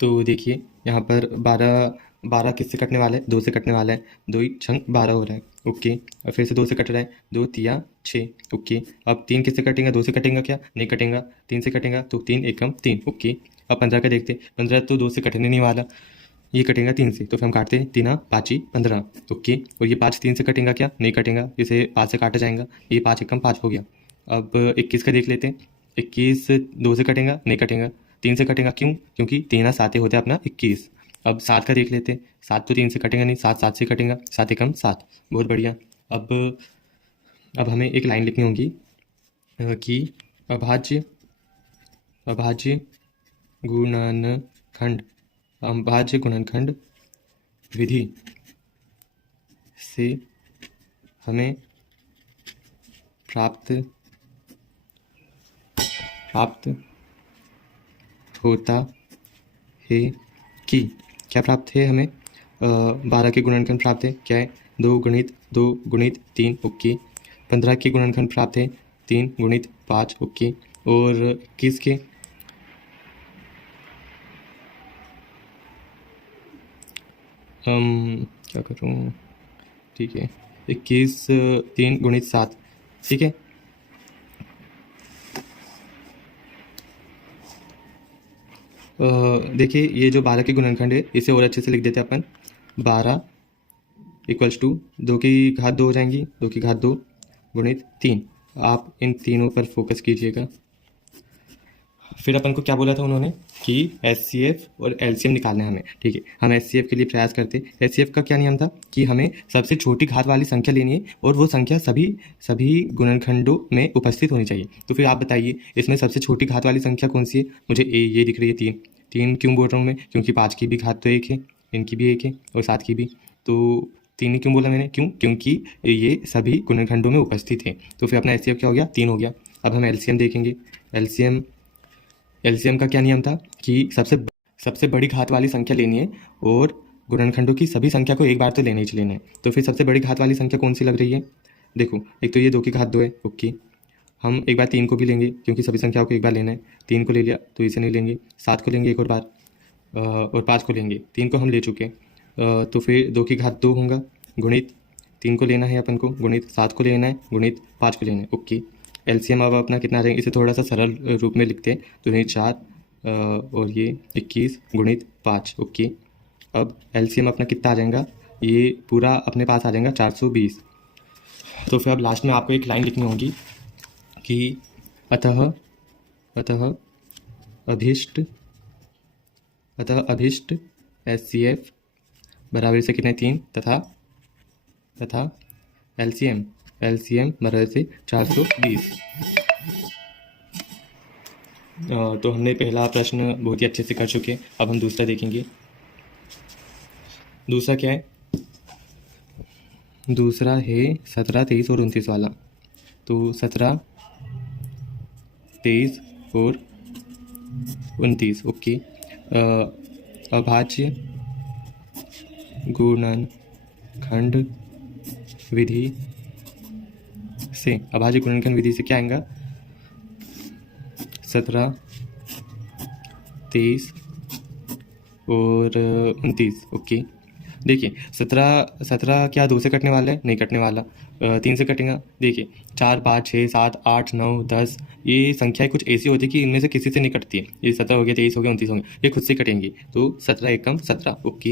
तो देखिए यहाँ पर 12 किससे कटने वाला है, 2 से कटने वाला है, 2 ही छंग 12 हो रहा है। ओके, और फिर से 2 से कट रहा है, 2 तिया 6। ओके, अब 3 किससे कटेगा, 2 से कटेगा क्या, नहीं कटेगा, 3 से कटेगा तो 3 एकम 3। ओके, अब 15 का देखते, 15 तो 2 से कटने नहीं वाला, ये कटेगा 3 से, तो फिर हम काटते हैं, 3 5 15। ओके, और ये 5 3 से कटेगा क्या, नहीं कटेगा, इसे 5 से काटा जाएगा, ये 5 एकम 5 हो गया। अब 21 का देख लेते हैं, 21 2 से कटेगा, नहीं कटेगा, 3 से कटेगा, क्यों, क्योंकि 3 7 होते हैं अपना 21। अब 7 का देख लेते हैं, 7 तो 3 से कटेगा नहीं, 7 7 से कटेगा, 7 एकम 7। बहुत बढ़िया। अब हमें एक लाइन लिखनी होगी कि अभाज्य अभाज्य गुणनखंड अभाज्य गुणनखंड विधि से हमें प्राप्त होता है कि, क्या प्राप्त है हमें, 12 के गुणनखंड प्राप्त है, क्या है, 2 गुणित 2 गुणित 3। ओके, 15 के गुणनखंड प्राप्त है, 3 गुणित 5। ओके, और 21 के क्या करूँ, ठीक है, 21 3 गुणित 7। ठीक है, देखिए ये जो 12 के गुणनखंड है इसे और अच्छे से लिख देते हैं अपन। 12 इक्वल्स टू 2 की घात 2 हो जाएंगी, 2 की घात 2 गुणित 3। आप इन तीनों पर फोकस कीजिएगा। फिर अपन को क्या बोला था उन्होंने कि HCF और LCM निकालना है हमें। ठीक है, हम HCF के लिए प्रयास करते। HCF का क्या नियम था कि हमें सबसे छोटी घात वाली संख्या लेनी है और वो संख्या सभी गुणनखंडों में उपस्थित होनी चाहिए। तो फिर आप बताइए इसमें सबसे छोटी घात वाली संख्या कौन सी है। मुझे ये दिख रही है 3। 3 क्यों बोल रहा हूँ मैं, क्योंकि 5 की भी घात तो 1 है, इनकी भी 1 है और 7 की भी, तो 3 क्यों बोला मैंने, क्यों, क्योंकि ये सभी गुणनखंडों में उपस्थित है। तो फिर अपना HCF क्या हो गया, 3 हो गया। अब हम LCM देखेंगे। एलसीएम का क्या नियम था कि सबसे बड़ी घात वाली संख्या लेनी है और गुणनखंडों की सभी संख्या को एक बार तो लेना ही लेना है। तो फिर सबसे बड़ी घात वाली संख्या कौन सी लग रही है, देखो एक तो ये 2 की घात 2 है। ओके, हम एक बार 3 को भी लेंगे क्योंकि सभी संख्याओं को एक बार लेना है। 3 को ले लिया तो इसे नहीं लेंगे, 7 को लेंगे एक और बार, और 5 को लेंगे। 3 को हम ले चुके, तो फिर 2 की घात 2 होगा गुणित 3 को लेना है अपन को, गुणित 7 को लेना है, गुणित 5 को लेना है। ओके, एलसीएम अब अपना कितना आ जाएगा, इसे थोड़ा सा सरल रूप में लिखते हैं तो नहीं 4 और ये 21 गुणित 5। ओके, अब एलसीएम अपना कितना आ जाएगा, ये पूरा अपने पास आ जाएगा 420। तो फिर अब लास्ट में आपको एक लाइन लिखनी होगी कि अतः अभिष्ट HCF बराबर से कितने 3 तथा LCM बराबर से 420। तो हमने पहला प्रश्न बहुत ही अच्छे से कर चुके। अब हम दूसरा देखेंगे। दूसरा क्या है, दूसरा है 17 23 और 29 वाला। तो 17 23 और 29। ओके, अभाज्य गुणनखंड विधि से क्या आएगा, 17 23 और 29। ओके, देखिए 17 क्या 2 से कटने वाला है, नहीं कटने वाला, 3 से कटेगा। देखिए 4 5 6 7 8 9 10, ये संख्याएं कुछ ऐसी होती है कि इनमें से किसी से नहीं कटती है। ये 17 हो गया, 23 हो गया, 29 हो गया, ये खुद से कटेंगी। तो 17 एकम 17। ओके,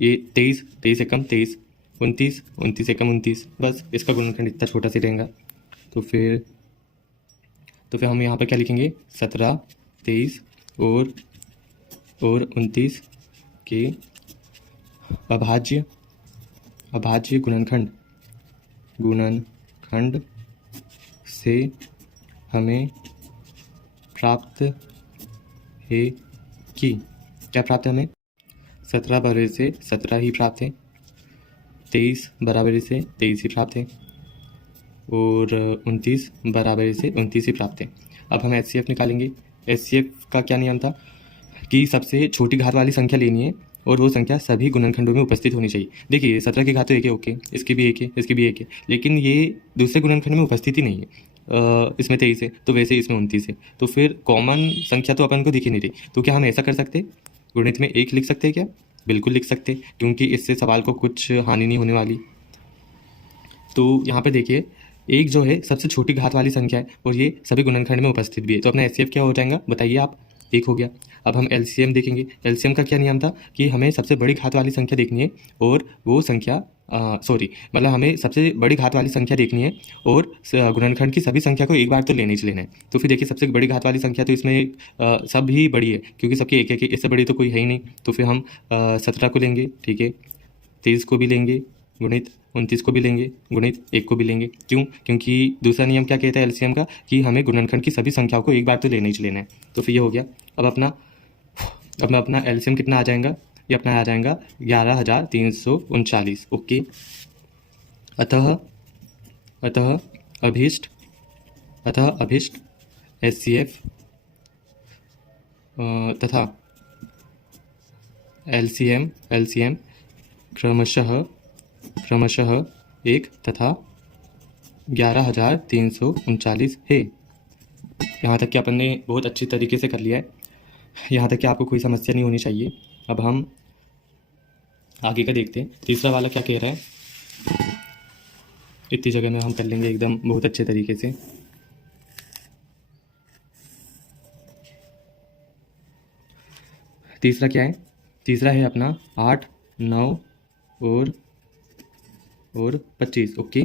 ये 23 एकम 23, 29 एकम 29, बस इसका गुणनखंड इतना छोटा सा रहेगा। तो फिर हम यहाँ पर क्या लिखेंगे, 17 23 और 29 के अभाज्य गुणनखंड से हमें प्राप्त है कि, क्या प्राप्त है हमें, 17 बराबर से 17 ही प्राप्त है, 23 बराबर से 23 ही प्राप्त है और 29 बराबर से 29 ही प्राप्त है। अब हम HCF निकालेंगे। HCF का क्या नियम था कि सबसे छोटी घात वाली संख्या लेनी है और वो संख्या सभी गुणनखंडों में उपस्थित होनी चाहिए। देखिए 17 की घात तो 1 है, ओके, इसकी भी 1 है, इसकी भी 1 है, लेकिन ये दूसरे गुणनखंड में उपस्थित ही नहीं है। इसमें 23 है तो वैसे इसमें 29 है, तो फिर कॉमन संख्या तो अपन को दिख ही नहीं रही। तो क्या हम ऐसा कर सकते गुणित में 1 लिख सकते हैं क्या? बिल्कुल लिख सकते, क्योंकि इससे सवाल को कुछ हानि नहीं होने वाली। तो यहाँ पे देखिए, एक जो है सबसे छोटी घात वाली संख्या है और ये सभी गुणनखंड में उपस्थित भी है, तो अपना एचसीएफ क्या हो जाएगा बताइए आप? 1 हो गया। अब हम एलसीएम देखेंगे। एलसीएम का क्या नियम था कि हमें सबसे बड़ी घात वाली संख्या देखनी है और वो संख्या मतलब हमें सबसे बड़ी घात वाली संख्या देखनी है और गुणनखंड की सभी संख्या को एक बार तो लेने ही लेना है। तो फिर देखिए, सबसे बड़ी घात वाली संख्या तो इसमें सब ही बड़ी है, क्योंकि सबके एक एक, इससे बड़ी तो कोई है ही नहीं। तो फिर हम 17 को लेंगे, ठीक है, 23 को भी लेंगे गुणित, 29 को भी लेंगे गुणित, 1 को भी लेंगे। क्यों? क्योंकि दूसरा नियम क्या कहता है एलसीएम का, कि हमें गुणनखंड की सभी संख्याओं को एक बार तो लेना ही लेना है। तो फिर ये हो गया। अब अपना एलसीएम कितना आ जाएगा? ये अपना आ जाएगा 11,339। ओके। अतः अभीष्ट एचसीएफ तथा एलसीएम क्रमशः 1 तथा 11,339 है। यहाँ तक कि अपन ने बहुत अच्छी तरीके से कर लिया है। यहाँ तक कि आपको कोई समस्या नहीं होनी चाहिए। अब हम आगे का देखते हैं। तीसरा वाला क्या कह रहा है, इतनी जगह में हम कर लेंगे एकदम बहुत अच्छे तरीके से। तीसरा क्या है? तीसरा है अपना 8, 9 और 25। ओके,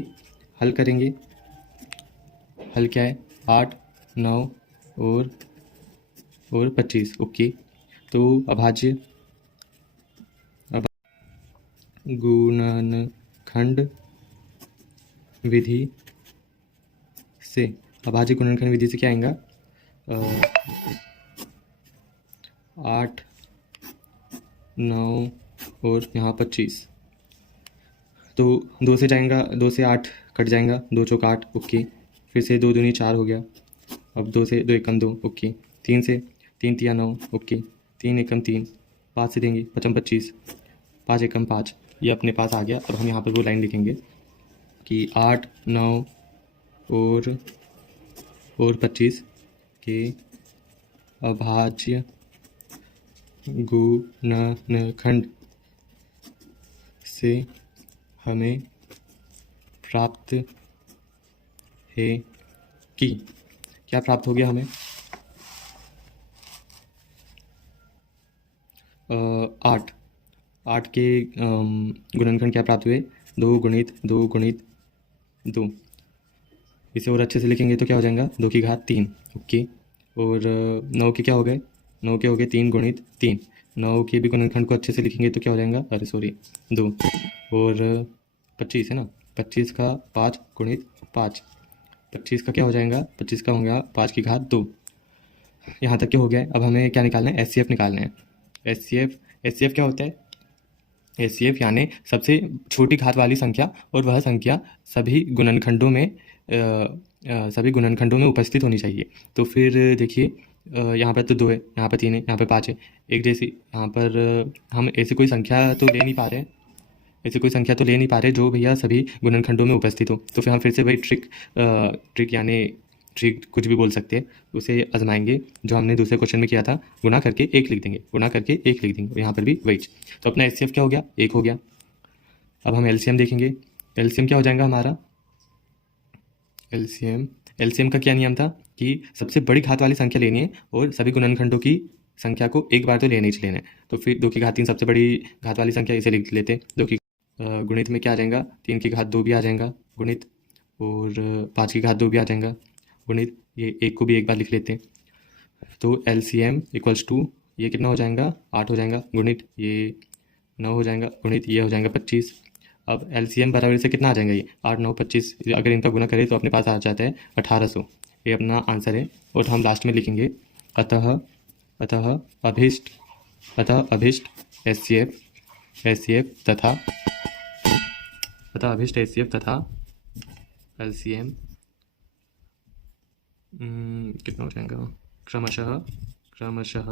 हल करेंगे। हल क्या है? 8, 9 और 25। ओके, तो अभाज्य गुणनखंड विधि से, अभाज्य गुणनखंड विधि से क्या आएगा? 8, 9 और यहाँ 25। तो 2 से जाएगा, 2 से 8 कट जाएगा, 2 चौक 8। ओके, फिर से 2 दूनी 4 हो गया। अब 2 से 2 एकम 2। ओके, 3 से 3 तिया 9। ओके, 3 एकम 3, 5 से देंगे 5 25, 5 एकम 5, ये अपने पास आ गया। अब हम यहाँ पर वो लाइन लिखेंगे कि 8, 9 और 25 के अभाज्य गुणनखंड से हमें प्राप्त है कि, क्या प्राप्त हो गया हमें? 8 के गुणनखंड क्या प्राप्त हुए? 2 गुणित 2 गुणित 2। इसे और अच्छे से लिखेंगे तो क्या हो जाएगा? 2 की घात 3। ओके, और 9 के क्या हो गए? 9 के हो गए 3 गुणित 3। 9 के भी गुणनखंड को अच्छे से लिखेंगे तो क्या हो जाएगा? अरे सॉरी, 2 और 25 है ना, 25 का 5 गुणित 5। 25 का क्या हो जाएगा? 25 का होगा 5 की घात 2। यहाँ तक क्या हो गया है? अब हमें क्या निकालना है? एचसीएफ निकालना है। एचसीएफ क्या होता है? एचसीएफ यानी सबसे छोटी घात वाली संख्या, और वह संख्या सभी गुणनखंडों में उपस्थित होनी चाहिए। तो फिर देखिए, यहाँ पर तो 2 है, यहाँ पर 3 है, यहाँ पर 5 है, एक जैसी। यहाँ पर हम ऐसी कोई संख्या तो ले नहीं पा रहे जो भैया सभी गुणनखंडों में उपस्थित हो। तो फिर हम फिर से वही ट्रिक यानी ट्रिक कुछ भी बोल सकते हैं, उसे आजमाएंगे जो हमने दूसरे क्वेश्चन में किया था। गुणा करके 1 लिख देंगे, और यहाँ पर भी वही। तो अपना एचसीएफ क्या हो गया? 1 हो गया। अब हम एलसीएम देखेंगे। एलसीएम क्या हो जाएगा हमारा? एलसीएम का क्या नियम था कि सबसे बड़ी घात वाली संख्या लेनी है और सभी गुणनखंडों की संख्या को एक बार तो लेने ही लेना है। तो फिर 2 की घात 3 सबसे बड़ी घात वाली संख्या, इसे लिख लेते हैं। 2 की गुणित में क्या आ जाएगा? 3 की घात 2 भी आ जाएगा गुणित, और 5 की घात 2 भी आ जाएगा गुणित। ये 1 को भी एक बार लिख लेते हैं। तो एलसीएम इक्वल्स टू, ये कितना हो जाएगा? 8 हो जाएगा गुणित, ये 9 हो जाएगा गुणित, ये हो जाएगा 25। अब एलसीएम बराबर से कितना आ जाएगा? ये 8, 9, 25, अगर इनका गुना करें तो अपने पास आ जाता है 1800। ये अपना आंसर है। और हम लास्ट में लिखेंगे अतः अभिष्ट एचसीएफ तथा एलसीएम कितना हो जाएगा? क्रमशः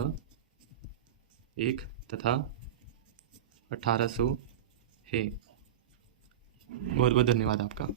1 तथा 1800 है। बहुत बहुत धन्यवाद आपका।